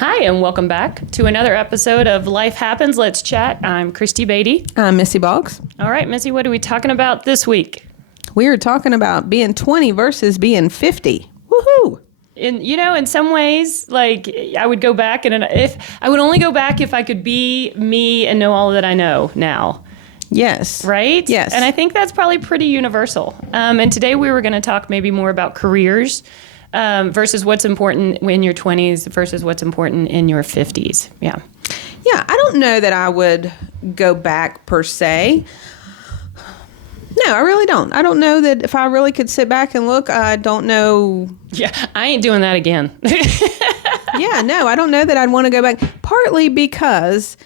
Hi, and welcome back to another episode of Life Happens, Let's Chat. I'm Christy Beatty. I'm Missy Boggs. All right, Missy, what are we talking about this week? We are talking about being 20 versus being 50. Woohoo! In some ways, like I would go back, and if I would only go back if I could be me and know all that I know now. Yes. Right? Yes. And I think that's probably pretty universal. And today we were going to talk maybe more about careers versus what's important in your 20s versus what's important in your 50s. Yeah. Yeah, I don't know that I would go back per se. No, I really don't. I don't know that if I really could sit back and look, I don't know. Yeah, I ain't doing that again. Yeah, no, I don't know that I'd want to go back. Partly because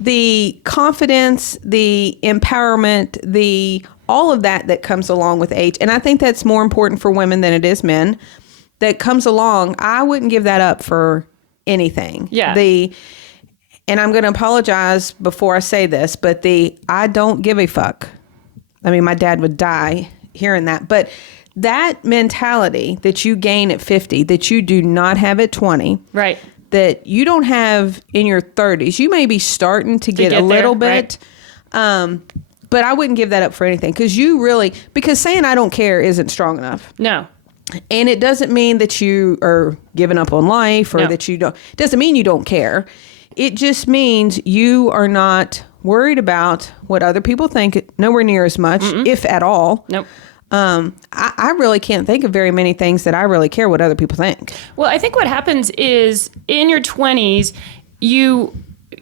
the confidence, the empowerment, all of that comes along with age. And I think that's more important for women than it is men. That comes along, I wouldn't give that up for anything. Yeah. And I'm going to apologize before I say this, but I don't give a fuck. I mean, my dad would die hearing that. But that mentality that you gain at 50, that you do not have at 20. Right. That you don't have in your 30s. You may be starting to get a little bit. Right. But I wouldn't give that up for anything. Because saying I don't care isn't strong enough. No. And it doesn't mean that you are giving up on life or that you don't. It doesn't mean you don't care. It just means you are not worried about what other people think, nowhere near as much, if at all. Nope. I really can't think of very many things that I really care what other people think. Well, I think what happens is in your 20s, you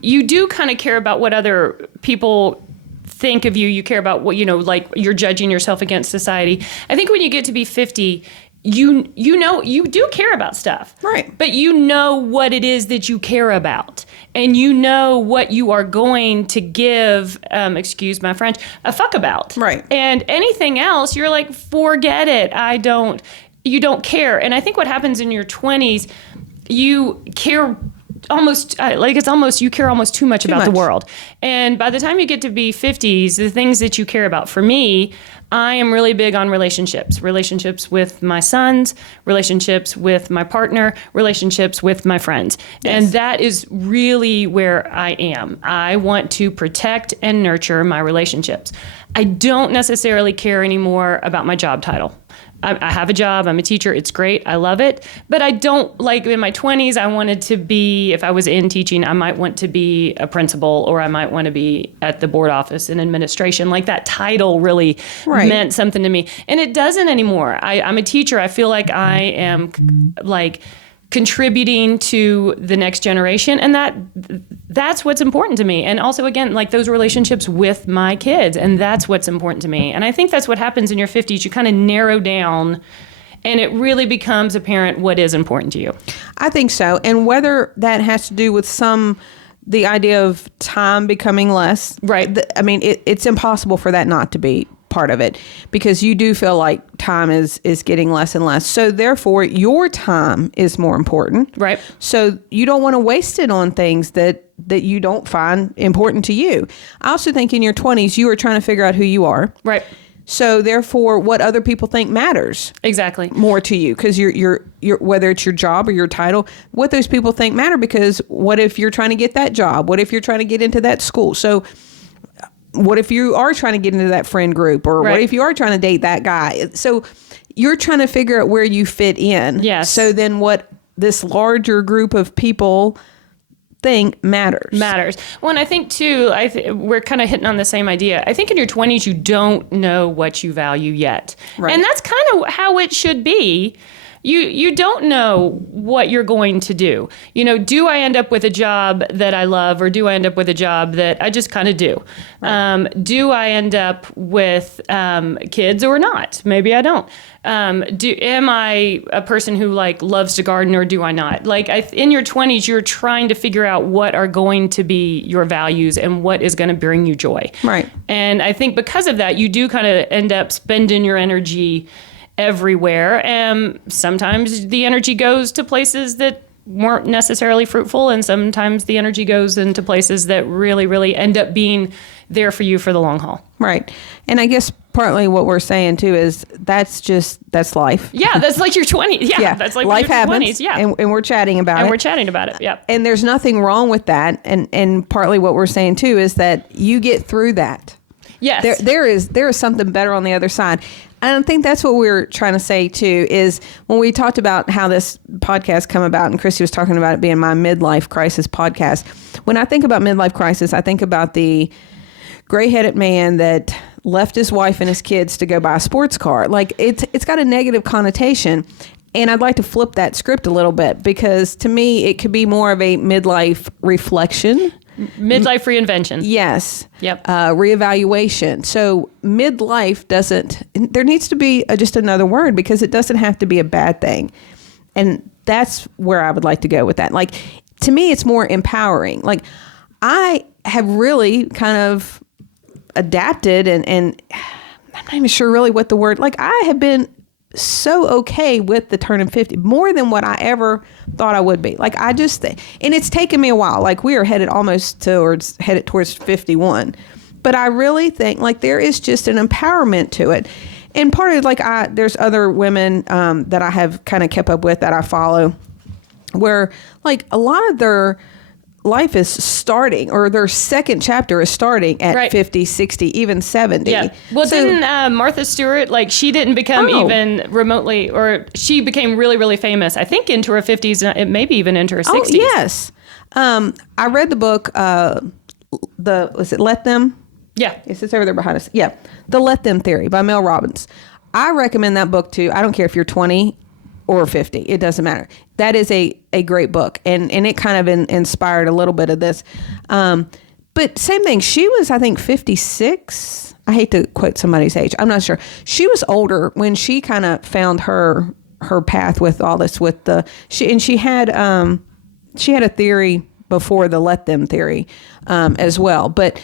do kind of care about what other people think of you. You care about what, like you're judging yourself against society. I think when you get to be 50, you do care about stuff. Right. But you know what it is that you care about. And you know what you are going to give, excuse my French, a fuck about. Right. And anything else, you're like, forget it. You don't care. And I think what happens in your 20s, you care you care almost too much about the world. And by the time you get to be 50s, the things that you care about, for me, I am really big on relationships with my sons, relationships with my partner, relationships with my friends. Yes. And that is really where I am. I want to protect and nurture my relationships. I don't necessarily care anymore about my job title. I have a job. I'm a teacher. It's great. I love it. But I don't, like in my 20s, I wanted to be, if I was in teaching, I might want to be a principal, or I might want to be at the board office in administration. Like that title really meant something to me. And it doesn't anymore. I'm a teacher. I feel like I am contributing to the next generation, and that's what's important to me. And also, again, like those relationships with my kids, and that's what's important to me. And I think that's what happens in your 50s. You kind of narrow down, and it really becomes apparent what is important to you. I think so. And whether that has to do with the idea of time becoming less, right? It's impossible for that not to be part of it, because you do feel like time is getting less and less. So therefore, your time is more important. Right. So you don't want to waste it on things that you don't find important to you. I also think in your 20s, you are trying to figure out who you are. Right. So therefore, what other people think matters. Exactly. More to you, because you're whether it's your job or your title, what those people think matter. Because what if you're trying to get that job? What if you're trying to get into that school? So what if you are trying to get into that friend group, or what if you are trying to date that guy? So you're trying to figure out where you fit in. Yes. So then what this larger group of people think matters. Well, and I think too, we're kind of hitting on the same idea. I think in your 20s, you don't know what you value yet. Right. And that's kind of how it should be. You don't know what you're going to do. Do I end up with a job that I love, or do I end up with a job that I just kind of do? Right. Do I end up with kids or not? Maybe I don't. Am I a person who loves to garden, or do I not? In your 20s, you're trying to figure out what are going to be your values and what is going to bring you joy. Right. And I think because of that, you do kind of end up spending your energy everywhere. And sometimes the energy goes to places that weren't necessarily fruitful, and sometimes the energy goes into places that really, really end up being there for you for the long haul. Right. And I guess partly what we're saying too is that's life. Yeah, that's like your 20s. Yeah, that's like life your happens. 20s. Yeah. And we're chatting about it. And we're chatting about it. Yeah. And there's nothing wrong with that. And partly what we're saying too is that you get through that. Yes. There is something better on the other side. And I think that's what we're trying to say too, is when we talked about how this podcast come about, and Christy was talking about it being my midlife crisis podcast. When I think about midlife crisis, I think about the gray-headed man that left his wife and his kids to go buy a sports car. Like it's got a negative connotation. And I'd like to flip that script a little bit, because to me, it could be more of a midlife reflection. Midlife reinvention. Yes. Yep. Reevaluation. So midlife there needs to be just another word, because it doesn't have to be a bad thing. And that's where I would like to go with that. Like, to me, it's more empowering. Like, I have really kind of adapted and I'm not even sure really what the word, like, I have been so okay with the turning 50, more than what I ever thought I would be. Like, I just think, and it's taken me a while. Like, we are headed towards 51, but I really think like there is just an empowerment to it. And part of like, there's other women that I have kind of kept up with that I follow, where like a lot of their life is starting, or their second chapter is starting at 50, 60, even 70. Yeah. Well, so, didn't Martha Stewart, like, she didn't become even remotely, or she became really, really famous, I think, into her 50s, maybe even into her 60s. Oh, yes. I read the book, was it Let Them? Yeah. It's over there behind us. Yeah. The Let Them Theory by Mel Robbins. I recommend that book too. I don't care if you're 20 or 50. It doesn't matter. That is a great book. And it kind of inspired a little bit of this. But same thing. She was, I think, 56. I hate to quote somebody's age. I'm not sure. She was older when she kind of found her path with all this, she had a theory before the Let Them theory as well. But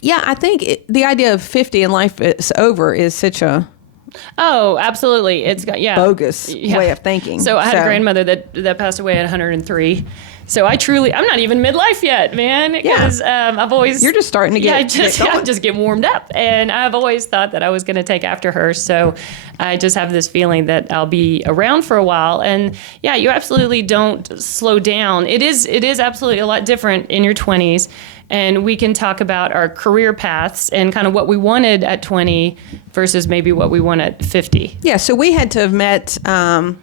yeah, I think the idea of 50 and life is over is such a absolutely. It's bogus way of thinking. So I had a grandmother that passed away at 103. So I'm not even midlife yet, man. Because I've always... You're just starting to get... I just get warmed up. And I've always thought that I was going to take after her. So I just have this feeling that I'll be around for a while. And yeah, you absolutely don't slow down. It is absolutely a lot different in your 20s. And we can talk about our career paths and kind of what we wanted at 20 versus maybe what we want at 50. Yeah, so we had to have met at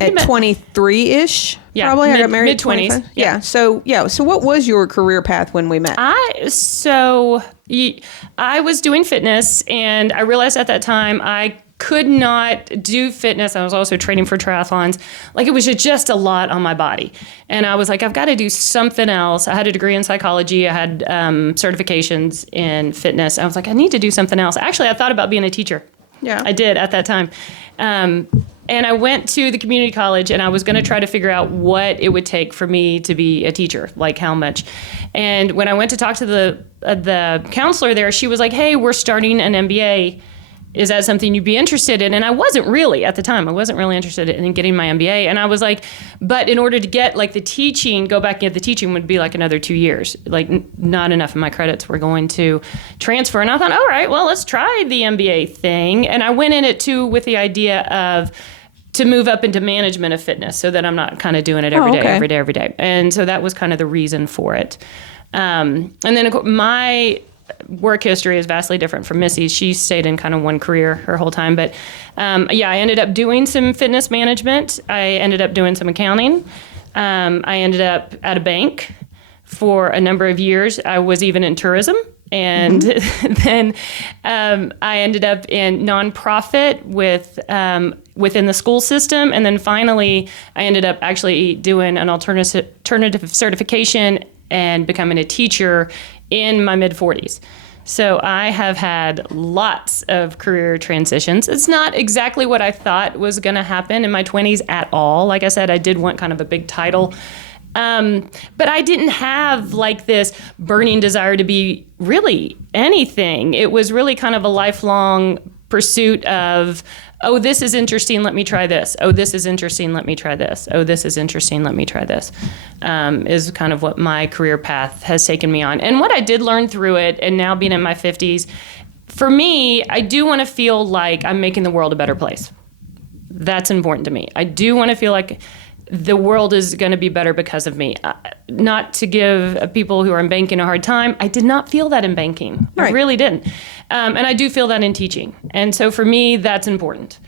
23-ish. Yeah, probably. I got married at 20s. Yeah. So what was your career path when we met? I was doing fitness, and I realized at that time I could not do fitness. I was also training for triathlons. Like, it was just a lot on my body. And I was like, I've got to do something else. I had a degree in psychology. I had certifications in fitness. I was like, I need to do something else. Actually, I thought about being a teacher. Yeah. I did at that time. And I went to the community college, and I was going to try to figure out what it would take for me to be a teacher, like how much. And when I went to talk to the counselor there, she was like, hey, we're starting an MBA. Is that something you'd be interested in? And I wasn't really, at the time, I wasn't really interested in getting my MBA. And I was like, but in order to get like the teaching, go back and get the teaching would be like another 2 years. Like not enough of my credits were going to transfer. And I thought, all right, well, let's try the MBA thing. And I went in it too with the idea to move up into management of fitness so that I'm not kind of doing it every day. And so that was kind of the reason for it. And then of course, my work history is vastly different from Missy's. She stayed in kind of one career her whole time. But I ended up doing some fitness management. I ended up doing some accounting. I ended up at a bank for a number of years. I was even in tourism. And then I ended up in nonprofit within the school system. And then finally, I ended up actually doing an alternative certification and becoming a teacher in my mid-40s. So I have had lots of career transitions. It's not exactly what I thought was going to happen in my 20s at all. Like I said, I did want kind of a big title. But I didn't have like this burning desire to be really anything. It was really kind of a lifelong pursuit of oh, this is interesting, let me try this. Oh, this is interesting, let me try this. Oh, this is interesting, let me try this, is kind of what my career path has taken me on. And what I did learn through it, and now being in my 50s, for me, I do want to feel like I'm making the world a better place. That's important to me. I do want to feel like the world is going to be better because of me. Not to give people who are in banking a hard time. I did not feel that in banking. Right. I really didn't. And I do feel that in teaching. And so for me, that's important.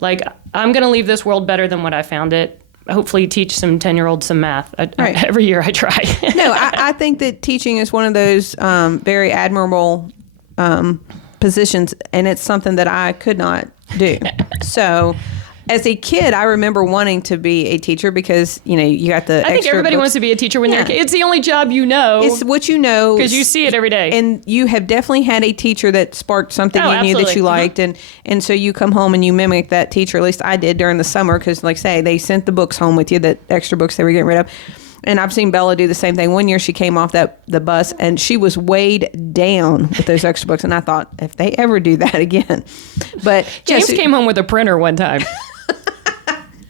Like, I'm going to leave this world better than what I found it. Hopefully teach some 10-year-olds some math. Right. Every year I try. No, I think that teaching is one of those very admirable positions, and it's something that I could not do. So as a kid, I remember wanting to be a teacher because, you got the I think everybody wants to be a teacher when they're a kid. It's the only job you know. It's what you know. Because you see it every day. And you have definitely had a teacher that sparked something you knew that absolutely. you liked. And so you come home and you mimic that teacher. At least I did during the summer because, like say, they sent the books home with you, that extra books they were getting rid of. And I've seen Bella do the same thing. One year she came off the bus and she was weighed down with those extra books. And I thought, if they ever do that again. But James came home with a printer one time.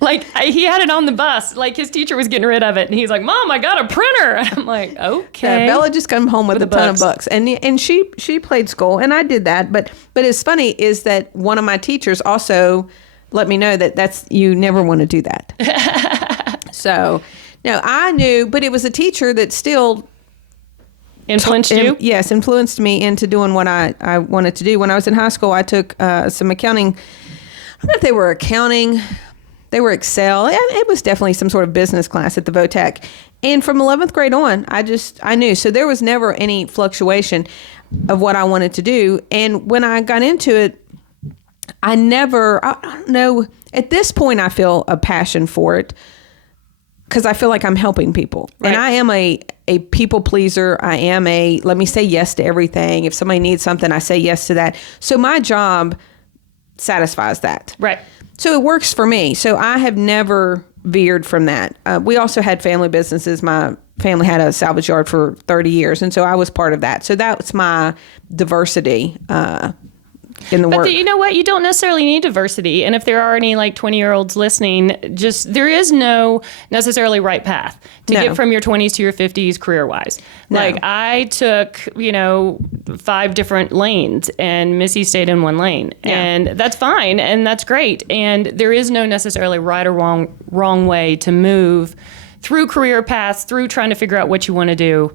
Like, he had it on the bus. Like, his teacher was getting rid of it. And he's like, Mom, I got a printer. And I'm like, okay. Bella just come home with a ton of books. And she played school. And I did that. But it's funny is that one of my teachers also let me know that you never want to do that. So, no, I knew. But it was a teacher that still influenced you? Yes, influenced me into doing what I wanted to do. When I was in high school, I took some accounting. I don't know if they were accounting. They were Excel. It was definitely some sort of business class at the VOTEC. And from 11th grade on, I knew. So there was never any fluctuation of what I wanted to do. And when I got into it, I don't know, at this point I feel a passion for it because I feel like I'm helping people. Right. And I am a people pleaser. I am let me say yes to everything. If somebody needs something, I say yes to that. So my job satisfies that. Right. So it works for me. So I have never veered from that. We also had family businesses. My family had a salvage yard for 30 years. And so I was part of that. So that's my diversity in the work. But you know what? You don't necessarily need diversity. And if there are any 20-year-olds listening, there is no necessarily right path to get from your 20s to your 50s career-wise. No. Like, I took, 5 different lanes and Missy stayed in one lane. Yeah. And that's fine. And that's great. And there is no necessarily right or wrong way to move through career paths, through trying to figure out what you want to do.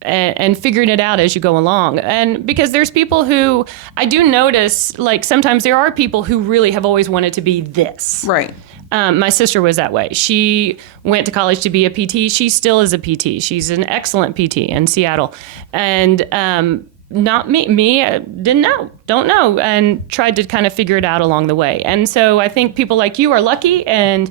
And figuring it out as you go along. And because there's people who, I do notice, sometimes there are people who really have always wanted to be this. Right. My sister was that way. She went to college to be a PT. She still is a PT. She's an excellent PT in Seattle. And not me, I don't know, and tried to kind of figure it out along the way. And so I think people like you are lucky and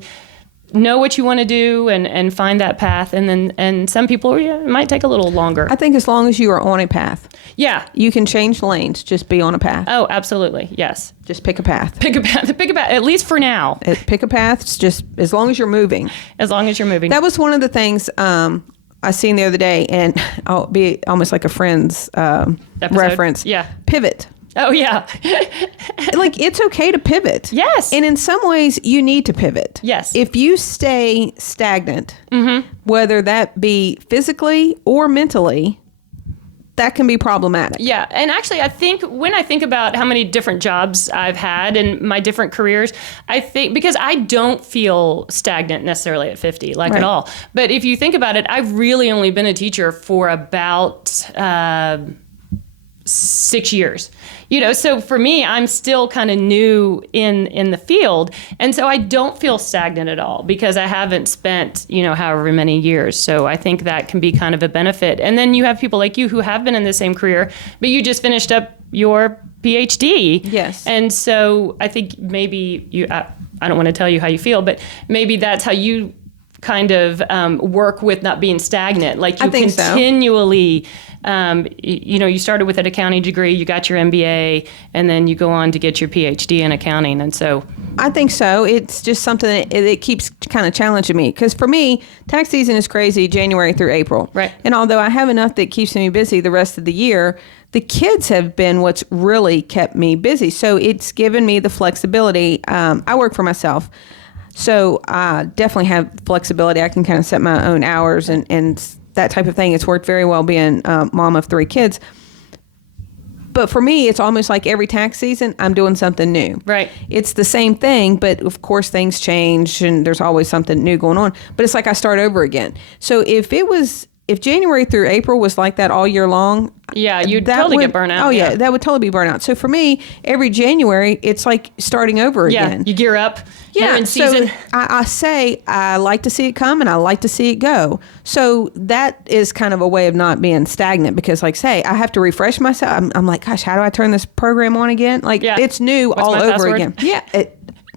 know what you want to do and find that path. And some people, it might take a little longer. I think as long as you are on a path. Yeah. You can change lanes. Just be on a path. Oh, absolutely. Yes. Just pick a path. Pick a path, at least for now. Pick a path. It's just as long as you're moving. As long as you're moving. That was one of the things I seen the other day, and I'll be almost like a Friends reference. Yeah. Pivot. Oh, yeah. It's okay to pivot. Yes. And in some ways, you need to pivot. Yes. If you stay stagnant, whether that be physically or mentally, that can be problematic. Yeah. And actually, I think when I think about how many different jobs I've had and my different careers, I think because I don't feel stagnant necessarily at 50, at all. But if you think about it, I've really only been a teacher for about 6 years. So for me, I'm still kind of new in the field. And so I don't feel stagnant at all because I haven't spent, however many years. So I think that can be kind of a benefit. And then you have people like you who have been in the same career, but you just finished up your PhD. Yes. And so I think maybe I don't want to tell you how you feel, but maybe that's how you kind of work with not being stagnant. Like you continually... you started with an accounting degree, you got your MBA, and then you go on to get your PhD in accounting. And so I think so. It's just something that keeps kind of challenging me, because for me, tax season is crazy January through April. Right. And although I have enough that keeps me busy the rest of the year, the kids have been what's really kept me busy. So it's given me the flexibility. I work for myself, so I definitely have flexibility. I can kind of set my own hours and that type of thing. It's worked very well being a mom of 3 kids. But for me, it's almost like every tax season, I'm doing something new. Right. It's the same thing, but of course things change and there's always something new going on. But it's like I start over again. So if January through April was like that all year long, yeah, you'd totally get burnt out. Oh yeah, that would totally be burnout. So for me, every January, it's like starting over again. You gear up. You're in season. So I say I like to see it come and I like to see it go. So that is kind of a way of not being stagnant, because like say I have to refresh myself. I'm like, gosh, how do I turn this program on again? Like it's new. What's all my over password? Again. Yeah.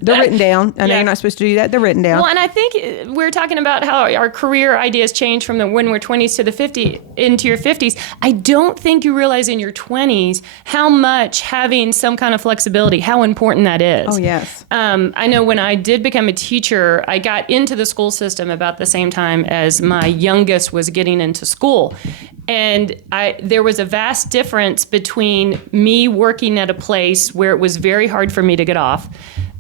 They're written down. I know you're not supposed to do that. They're written down. Well, and I think we're talking about how our career ideas change from when we're 20s to the 50 into your 50s. I don't think you realize in your 20s how much having some kind of flexibility, how important that is. Oh, yes. I know when I did become a teacher, I got into the school system about the same time as my youngest was getting into school. And there was a vast difference between me working at a place where it was very hard for me to get off.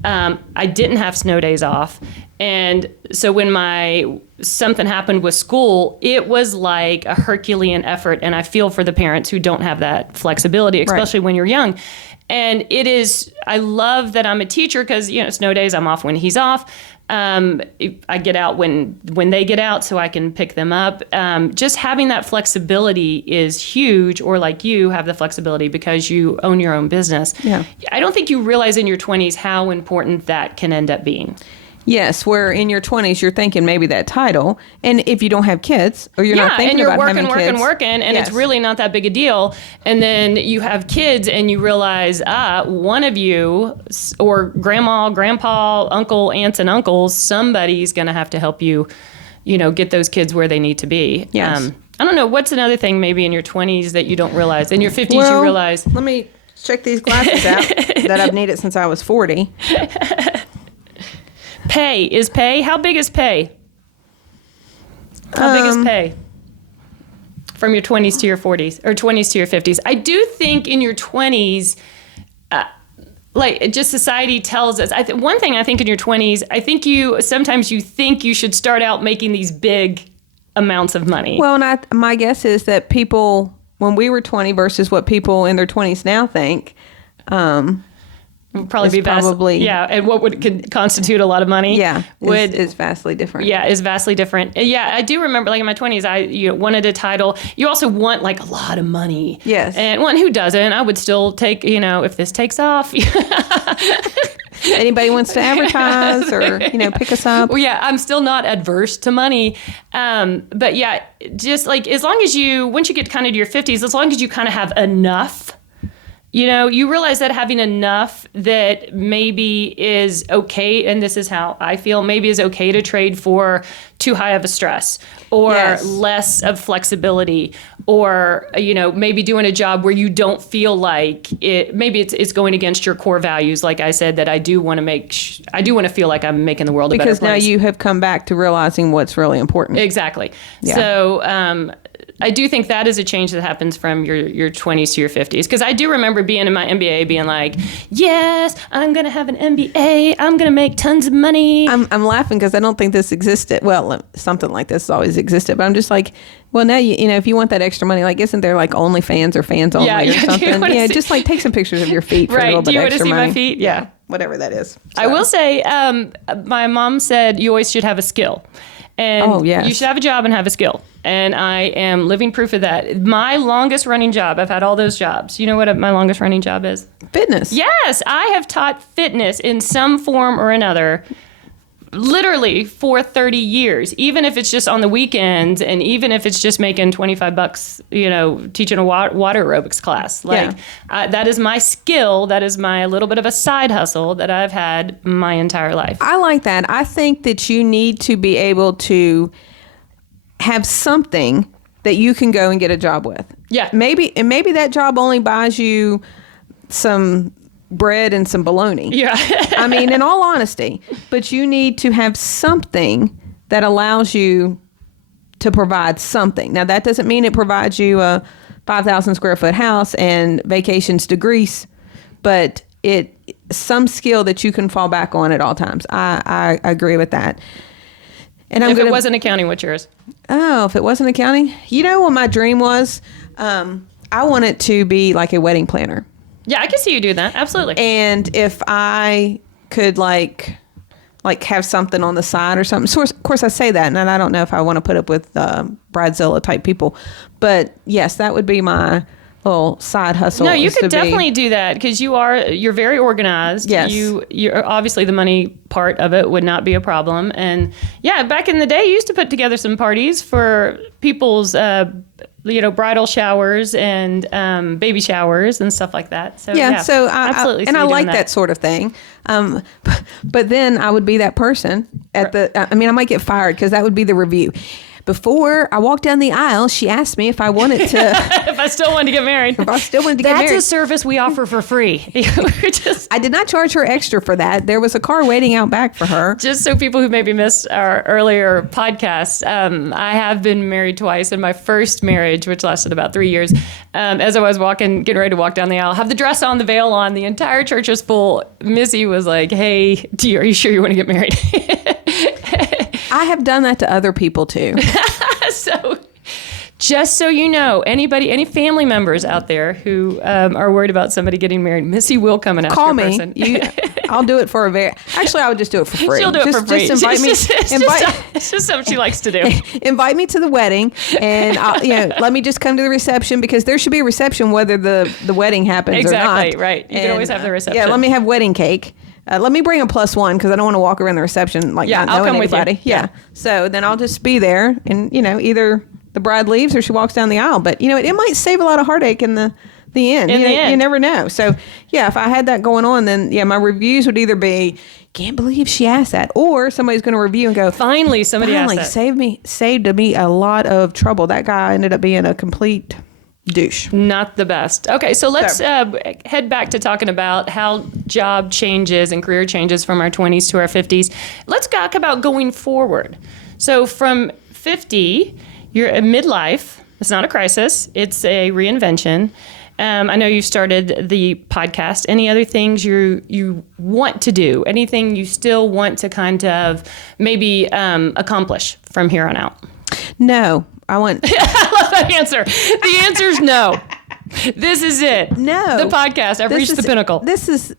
I didn't have snow days off. And so when something happened with school, it was like a Herculean effort. And I feel for the parents who don't have that flexibility, especially when you're young. And I love that I'm a teacher because, snow days, I'm off when he's off. I get out when they get out so I can pick them up. Just having that flexibility is huge, or like you have the flexibility because you own your own business. Yeah. I don't think you realize in your 20s how important that can end up being. Yes, where in your 20s you're thinking maybe that title, and if you don't have kids or you're not thinking about having kids, and it's really not that big a deal. And then you have kids, and you realize, one of you, or grandma, grandpa, uncle, aunts, and uncles, somebody's going to have to help you, get those kids where they need to be. Yes. I don't know. What's another thing maybe in your 20s that you don't realize? In your 50s, you realize. Let me check these glasses out that I've needed since I was 40. Pay. How big is pay? How big is pay? From your 20s to your 40s, or 20s to your 50s. I do think in your 20s, just society tells us. One thing I think in your 20s, I think sometimes you think you should start out making these big amounts of money. Well, and my guess is that people, when we were 20 versus what people in their 20s now think, would probably be vastly, and what could constitute a lot of money? Yeah, is vastly different. Yeah, is vastly different. Yeah, I do remember, like in my 20s, I wanted a title. You also want like a lot of money. Yes. And who doesn't? I would still take, if this takes off. Anybody wants to advertise or pick us up? Well, yeah, I'm still not adverse to money, but yeah, just like as long as once you get kind of to your 50s, as long as you kind of have enough. You realize that having enough that maybe is okay, and this is how I feel, maybe is okay to trade for too high of a stress, or less of flexibility, or, maybe doing a job where you don't feel like maybe it's going against your core values. Like I said, that I do want to feel like I'm making the world a better place. Because now you have come back to realizing what's really important. Exactly. Yeah. So, I do think that is a change that happens from your 20s to your 50s. Because I do remember being in my MBA being like, yes, I'm going to have an MBA. I'm going to make tons of money. I'm laughing because I don't think this existed. Well, something like this has always existed. But I'm just like, well, now, if you want that extra money, like, isn't there like OnlyFans or fans only or something? Yeah, just like take some pictures of your feet for a little bit extra money. Do you want to see my feet? Yeah. Whatever that is. So. I will say, my mom said you always should have a skill. And you should have a job and have a skill. And I am living proof of that. My longest running job, I've had all those jobs. You know what my longest running job is? Fitness. Yes, I have taught fitness in some form or another, literally for 30 years, even if it's just on the weekends, and even if it's just making $25, teaching a water aerobics class. That is my skill. That is my little bit of a side hustle that I've had my entire life. I like that. I think that you need to be able to have something that you can go and get a job with. Yeah. Maybe that job only buys you some bread and some bologna. Yeah. I mean, in all honesty, but you need to have something that allows you to provide something. Now, that doesn't mean it provides you a 5,000 square foot house and vacations to Greece, but some skill that you can fall back on at all times. I agree with that. And if it wasn't accounting, what's yours? Oh, if it wasn't accounting, you know what my dream was? I wanted to be like a wedding planner. Yeah, I can see you do that. Absolutely. And if I could like have something on the side or something. So of course I say that, and I don't know if I want to put up with Bridezilla type people, but yes, that would be my little side hustle. No, you could definitely do that because you're very organized. Yes. You're obviously the money part of it would not be a problem. And yeah, back in the day, you used to put together some parties for people's, bridal showers and baby showers and stuff like that. So yeah, so absolutely. I like that sort of thing. But then I would be that person I might get fired because that would be the review. Before I walked down the aisle, she asked me if I wanted to... if I still wanted to get married. That's a service we offer for free. I did not charge her extra for that. There was a car waiting out back for her. Just so people who maybe missed our earlier podcast, I have been married twice. In my first marriage, which lasted about 3 years, as I was getting ready to walk down the aisle, have the dress on, the veil on, the entire church was full. Missy was like, hey, are you sure you want to get married? I have done that to other people too. So just so you know, any family members out there who are worried about somebody getting married, Missy will come and ask Call your me. person. I'll do it for actually, I would just do it for free. She'll do it for free. Just invite me. It's just something she likes to do. Invite me to the wedding, and let me just come to the reception because there should be a reception whether the wedding happens or not. Exactly, right. You can always have the reception. Yeah, let me have wedding cake. Let me bring a +1 because I don't want to walk around the reception not I'll knowing come anybody. with you. Yeah. So then I'll just be there, and either the bride leaves or she walks down the aisle. But it might save a lot of heartache in the end. You never know. So yeah, if I had that going on, then my reviews would either be, can't believe she asked that, or somebody's going to review and go, finally somebody asked that. saved me a lot of trouble. That guy ended up being a complete douche. Not the best. Okay, so let's head back to talking about how job changes and career changes from our 20s to our 50s. Let's talk about going forward. So from 50, you're at midlife. It's not a crisis. It's a reinvention. I know you've started the podcast. Any other things you want to do? Anything you still want to kind of maybe accomplish from here on out? No. I love that answer. The answer is no. This is it. No. The podcast. I've reached the pinnacle.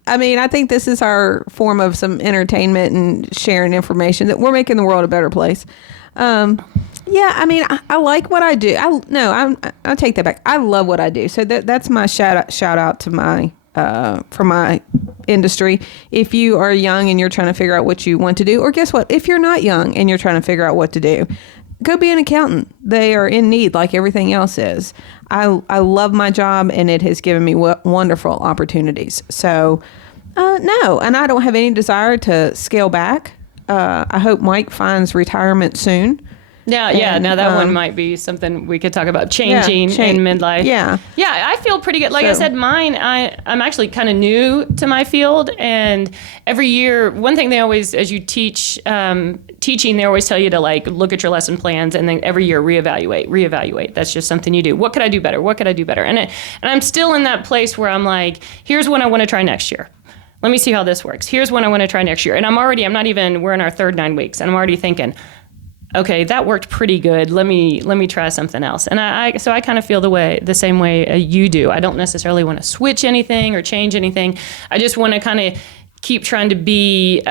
I think this is our form of some entertainment and sharing information that we're making the world a better place. I like what I do. I'll take that back. I love what I do. So that's my shout out to my for my industry. If you are young and you're trying to figure out what you want to do, or guess what? If you're not young and you're trying to figure out what to do, go be an accountant. They are in need like everything else is. I love my job, and it has given me wonderful opportunities. So, no, and I don't have any desire to scale back. I hope Mike finds retirement soon. Now that one might be something we could talk about changing in midlife. Yeah, I feel pretty good. Like I said, I'm actually kind of new to my field, and every year, one thing they always, as you teach teaching, they always tell you to look at your lesson plans, and then every year reevaluate. That's just something you do. What could I do better? What could I do better? And I'm still in that place where I'm like, here's what I want to try next year. Let me see how this works. Here's what I want to try next year. And we're in our third 9 weeks, and I'm already thinking, okay, that worked pretty good. Let me try something else. And I kind of feel the same way you do. I don't necessarily want to switch anything or change anything. I just want to kind of keep trying to be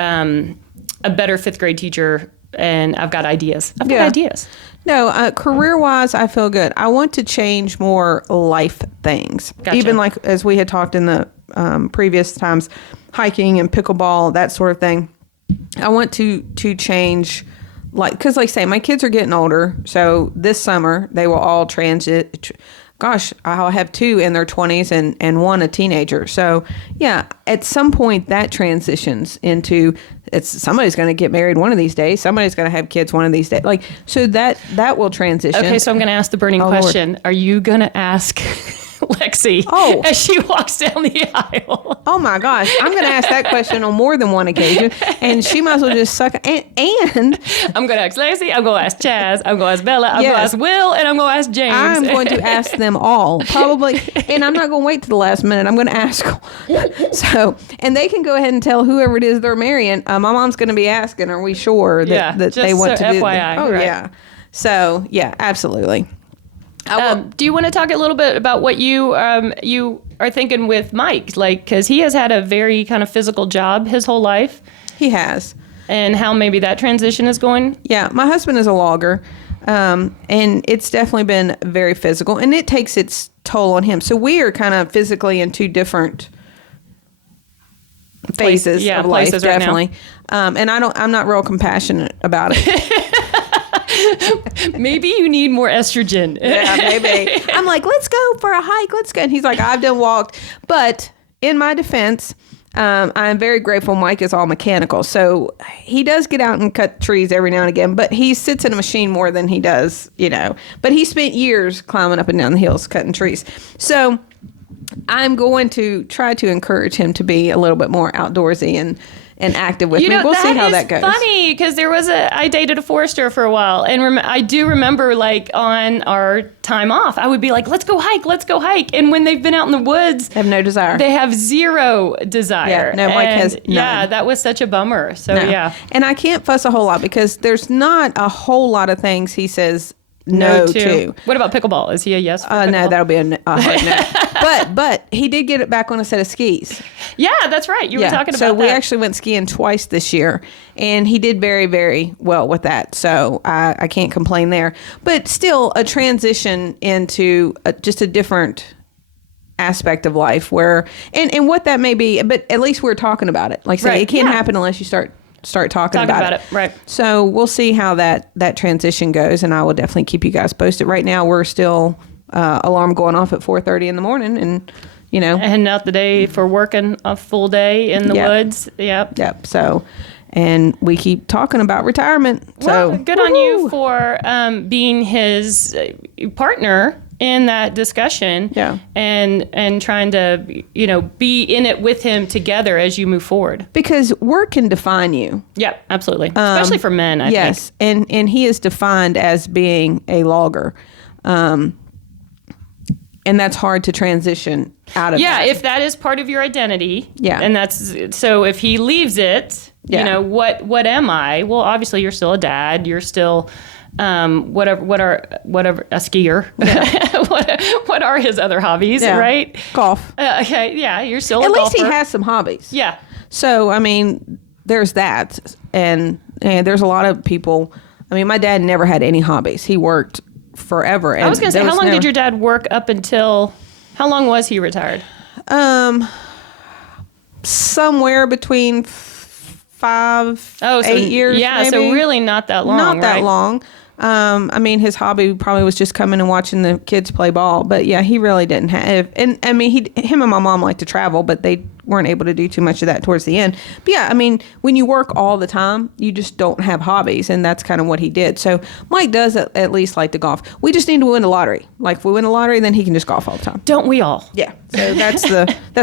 a better fifth grade teacher, and I've got ideas. No, career-wise, I feel good. I want to change more life things. Gotcha. Even like as we had talked in the previous times, hiking and pickleball, that sort of thing. I want to change, because say my kids are getting older. So this summer they will all transit. Gosh, I'll have 2 in their 20s and 1 a teenager. So yeah, at some point that transitions into somebody's going to get married one of these days. Somebody's going to have kids one of these days. So that will transition. Okay, so I'm going to ask the burning question. Lord. Are you going to ask Lexi Oh. as she walks down the aisle? Oh my gosh, I'm going to ask that question on more than one occasion, and she might as well just suck. And I'm going to ask Lexi. I'm going to ask Chaz. I'm going to ask Bella. I'm going to Yes. ask Will, and I'm going to ask James. I'm going to ask them all, probably, and I'm not going to wait to the last minute. I'm going to ask. So, and they can go ahead and tell whoever it is they're marrying. My mom's going to be asking, "Are we sure that, Yeah, that they just want so to do?" FYI, Oh right. yeah. So yeah, absolutely. Do you want to talk a little bit about what you are thinking with Mike? Like, because he has had a very kind of physical job his whole life, He has. and how maybe that transition is going. Yeah, my husband is a logger, and it's definitely been very physical, and it takes its toll on him. So we are kind of physically in two different phases of life, places right now. definitely. And I'm not real compassionate about it. Maybe you need more estrogen. Yeah, maybe. I'm like, let's go for a hike. Let's go. And he's like, I've done walked. But in my defense, I'm very grateful Mike is all mechanical. So he does get out and cut trees every now and again, but he sits in a machine more than he does, But he spent years climbing up and down the hills cutting trees. So I'm going to try to encourage him to be a little bit more outdoorsy and active with me. We'll see how that goes. Funny because I dated a forester for a while, and I do remember like on our time off, I would be like, let's go hike. And when they've been out in the woods, Have no desire. they have zero desire. Yeah, no, Mike has none. Yeah, that was such a bummer. So No. yeah. And I can't fuss a whole lot because there's not a whole lot of things he says no to. What about pickleball? Is he a yes for No, pickleball? that'll be a hard no. But he did get it back on a set of skis. Yeah, that's right. You were talking about so we that. actually went skiing twice this year, and he did very, very well with that. So I can't complain there. But still, a transition into just a different aspect of life where, and what that may be, but at least we're talking about it. Like I say, Right, it can't yeah. happen unless you start talking about it. Right. So we'll see how that transition goes, and I will definitely keep you guys posted. Right now, we're still alarm going off at 4:30 in the morning, and Heading out the day for working a full day in the Yep. woods. Yep. Yep. So, and we keep talking about retirement. Well, So good on you woohoo. for being his partner in that discussion. Yeah. And trying to, be in it with him together as you move forward. Because work can define you. Yep, absolutely. Especially for men, I think. Yes, and he is defined as being a logger, and that's hard to transition out of. Yeah, that. if that is part of your identity. Yeah. And that's so if he leaves it, Yeah. what am I? Well, obviously you're still a dad. You're still whatever a skier. what are his other hobbies, Yeah. right? golf. Okay, yeah, you're still At a least golfer. he has some hobbies. Yeah. So I mean, there's that, and there's a lot of people. I mean, my dad never had any hobbies. He worked forever. And I was going to say, how long did your dad work up until, how long was he retired? Somewhere between 8 years. Yeah, so maybe. really not that long, Not that right? long. I mean, his hobby probably was just coming and watching the kids play ball. But yeah, he really didn't have. And I mean, him and my mom liked to travel, but they weren't able to do too much of that towards the end. But yeah, I mean, when you work all the time, you just don't have hobbies, and that's kind of what he did. So Mike does at least like to golf. We just need to win the lottery. Like if we win the lottery, then he can just golf all the time. Don't we all? Yeah. So that's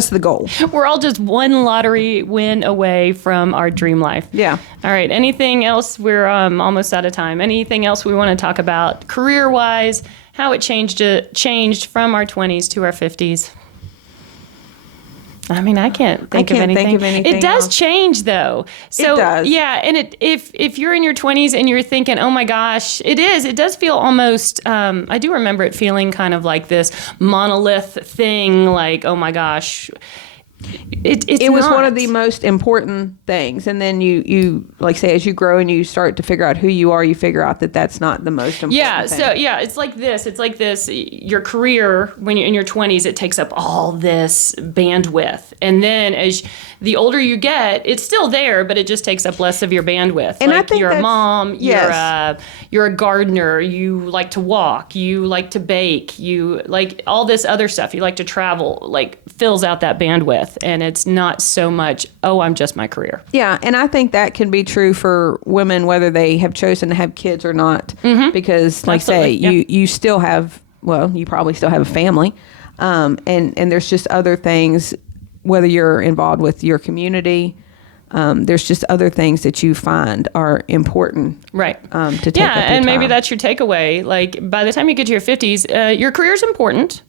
the goal. We're all just one lottery win away from our dream life. Yeah. All right. Anything else? We're almost out of time. Anything else we want to talk about career-wise? How it changed from our 20s to our 50s? I mean, I can't think of anything. It does else. change, though. So, It does. yeah, and if you're in your 20s and you're thinking, oh my gosh, it does feel almost, I do remember it feeling kind of like this monolith thing, like, oh my gosh. It was one of not. the most important things, and then you like say as you grow and you start to figure out who you are, you figure out that that's not the most important thing. So yeah, it's like this. Your career when you're in your 20s, it takes up all this bandwidth, and then as the older you get, it's still there, but it just takes up less of your bandwidth. And like I think you're a that's- mom, yes. you're a gardener, you like to walk, you like to bake, you like all this other stuff. You like to travel, like fills out that bandwidth, and it's not so much, oh, I'm just my career. Yeah, and I think that can be true for women whether they have chosen to have kids or not, because like Absolutely, say you still have, well, you probably still have a family. And there's just other things, whether you're involved with your community, there's just other things that you find are important. Right. To take yeah, up your and maybe time. that's your takeaway. Like by the time you get to your 50s, your career's important.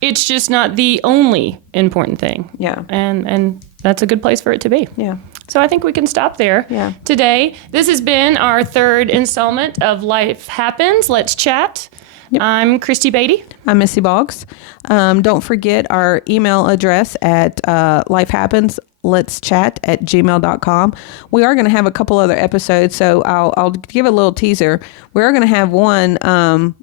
It's just not the only important thing. Yeah. And that's a good place for it to be. Yeah. So I think we can stop there today. This has been our third installment of Life Happens. Let's chat. Yep. I'm Christy Beatty. I'm Missy Boggs. Don't forget our email address at lifehappens.letschat@gmail.com. We are going to have a couple other episodes, so I'll give a little teaser. We are going to have one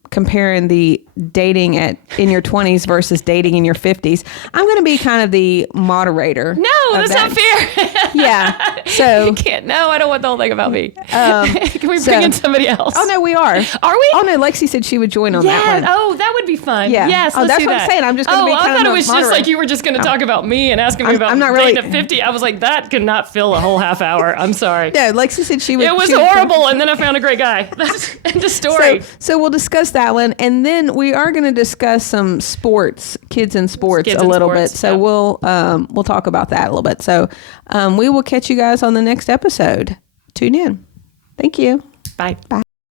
comparing the dating in your 20s versus dating in your 50s. I'm going to be kind of the moderator. No, that's not fair. Yeah. So you can't. No, I don't want the whole thing about me. Can we bring in somebody else? Oh no, we are. Are we? Oh no, Lexi said she would join on that one. Oh, that would be fun. Yeah. Yes, Oh, let's that's do what that. I'm saying. I'm just going to be I kind thought of it was just like you were just going to talk about me and asking me about I'm not really dating at 50. I was like, that could not fill a whole half hour. I'm sorry. No, Lexi said she would. It was horrible, and then I found a great guy. That's end of story. So we'll discuss that one, and then we are going to discuss some sports, kids in sports, a little bit. So we'll talk about that a little bit. So we will catch you guys on the next episode. Tune in. Thank you. Bye. Bye.